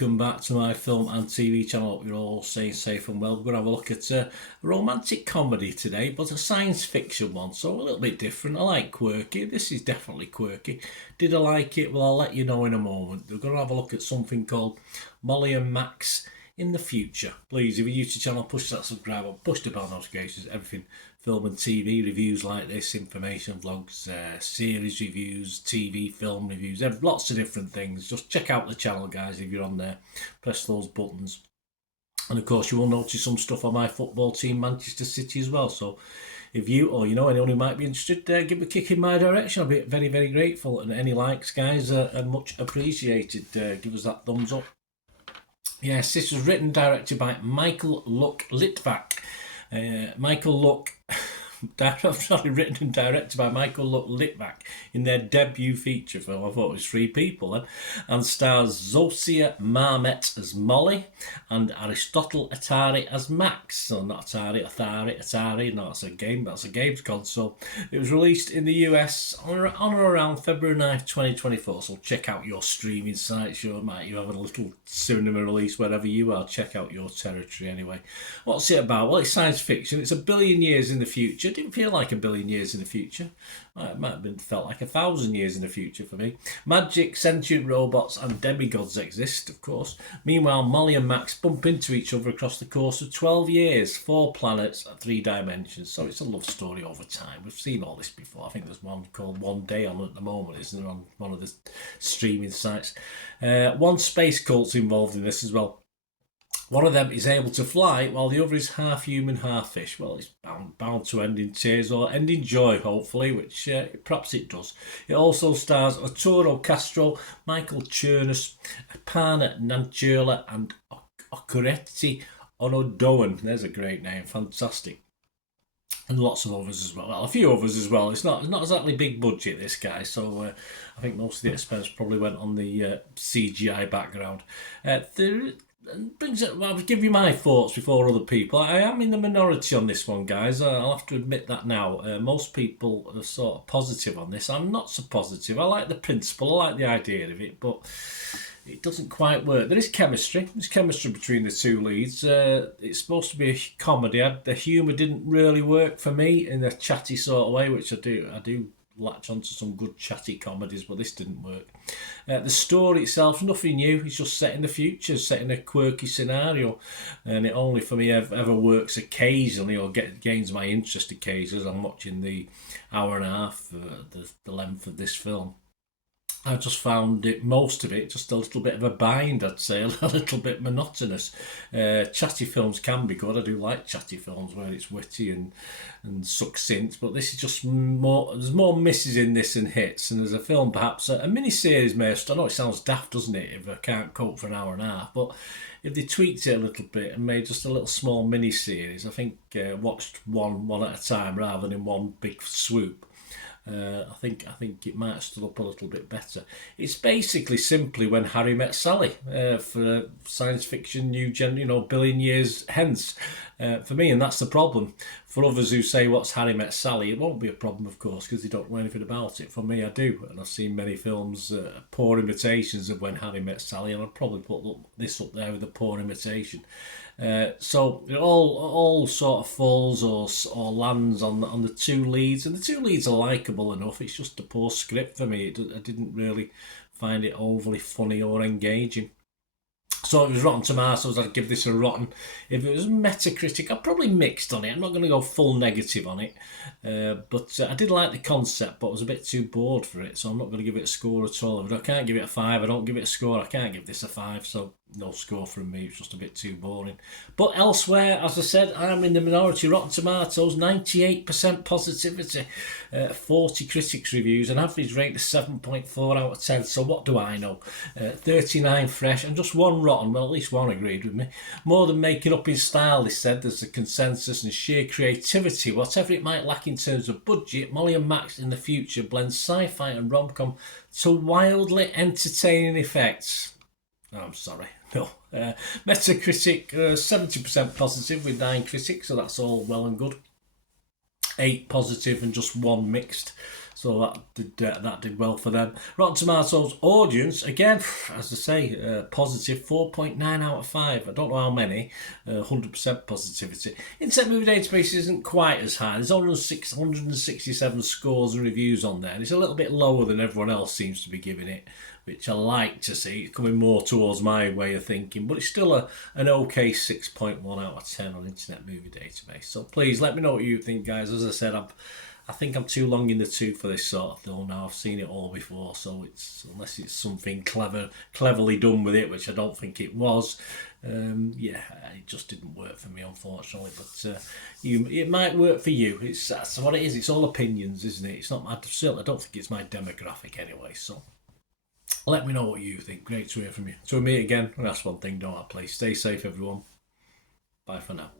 welcome back to my film and TV channel. Hope you're all staying safe and well. We're going to have a look at a romantic comedy today, but a science fiction one, so a little bit different. I like quirky. This is definitely quirky. Did I like it? Well, I'll let you know in a moment. We're going to have a look at something called Molly and Max in the future. Please, if you're new to the channel, push that subscribe button, push the bell notifications, everything film and TV reviews like this, information vlogs, series reviews, TV film reviews, lots of different things. Just check out the channel, guys, if you're on there. Press those buttons. And of course, you will notice some stuff on my football team, Manchester City, as well. So if you or you know anyone who might be interested, give a kick in my direction. I'll be very, very grateful. And any likes, guys, are much appreciated. Give us that thumbs up. Yes, this was written and directed by Michael Luck-Litvak. Michael Luck, written and directed by Michael Luck-Litvak in their debut feature film. I thought it was three people then, and stars Zosia Marmet as Molly and Aristotle Atari as Max. So not Atari. No, that's a game. That's a games console. It was released in the US on or around February 9th, 2024. So check out your streaming sites. You have a little cinema release wherever you are. Check out your territory anyway. What's it about? Well, it's science fiction. It's a billion years in the future. It didn't feel like a billion years in the future. It might have felt like 1,000 years in the future for me. Magic, sentient robots and demigods exist, of course. Meanwhile, Molly and Max bump into each other across the course of 12 years, 4 planets, 3 dimensions. So it's a love story over time. We've seen all this before. I think there's one called One Day on at the moment, isn't there, on one of the streaming sites. One space cult's involved in this as well. One of them is able to fly, while the other is half human, half fish. Well, it's bound to end in tears or end in joy, hopefully, which perhaps it does. It also stars Arturo Castro, Michael Chernus, Aparna Nancherla, and Okureti Onodoan. There's a great name, fantastic. And lots of others as well. Well, a few others as well. It's not exactly big budget, this guy, so I think most of the expense probably went on the CGI background. I'll give you my thoughts before other people. I am in the minority on this one, guys. I'll have to admit that now. Most people are sort of positive on this. I'm not so positive. I like the principle, I like the idea of it, but it doesn't quite work. There is chemistry. There's chemistry between the two leads. It's supposed to be a comedy. The humour didn't really work for me in a chatty sort of way, which I do latch onto some good chatty comedies, but this didn't work. The story itself, nothing new. It's just set in the future, set in a quirky scenario, and it only for me ever works occasionally or gains my interest occasionally as I'm watching the hour and a half, the length of this film. I just found most of it just a little bit of a bind, I'd say, a little bit monotonous. Chatty films can be good. I do like chatty films where it's witty and succinct, but this is just more, there's more misses in this than hits. And as a film, perhaps a mini-series may have, I know it sounds daft, doesn't it, if I can't cope for an hour and a half, but if they tweaked it a little bit and made just a little small mini-series, I think watched one at a time rather than in one big swoop, I think it might have stood up a little bit better. It's basically simply When Harry Met Sally for science fiction, billion years hence for me, and that's the problem. For others who say what's Harry Met Sally, it won't be a problem, of course, because they don't know anything about it. For me, I do, and I've seen many films, poor imitations of When Harry Met Sally, and I'd probably put this up there with a poor imitation. So it all sort of falls or lands on the two leads, and the two leads are likeable enough. It's just a poor script for me. I didn't really find it overly funny or engaging. So if it was Rotten Tomatoes, I'd give this a rotten. If it was Metacritic, I'd probably mixed on it. I'm not going to go full negative on it. But I did like the concept, but I was a bit too bored for it. So I'm not going to give it a score at all. If I can't give it a 5, I don't give it a score. I can't give this a 5, so no score from me. It's just a bit too boring. But elsewhere, as I said, I'm in the minority. Rotten Tomatoes, 98% positivity, 40 critics reviews, an average rate of 7.4 out of 10. So what do I know? 39 fresh and just one rotten. Well, at least one agreed with me. More than making up in style, they said. There's a consensus and sheer creativity. Whatever it might lack in terms of budget, Molly and Max in the future blends sci-fi and rom-com to wildly entertaining effects. Oh, I'm sorry. No. Metacritic, 70% positive with 9 critics, so that's all well and good. 8 positive and just 1 mixed. So that did well for them. Rotten Tomatoes audience, again, as I say, positive 4.9 out of 5. I don't know how many, 100% positivity. Internet Movie Database isn't quite as high. There's only 667 scores and reviews on there, and it's a little bit lower than everyone else seems to be giving it, which I like to see. It's coming more towards my way of thinking, but it's still an okay 6.1 out of 10 on Internet Movie Database. So please let me know what you think, guys. As I said, I think I'm too long in the tooth for this sort of film now. I've seen it all before, so unless it's something cleverly done with it, which I don't think it was, it just didn't work for me, unfortunately. But it might work for you. That's what it is. It's all opinions, isn't it? It's not. I don't think it's my demographic anyway. So let me know what you think. Great to hear from you. Till we meet again, and that's one thing, don't I? Please stay safe, everyone. Bye for now.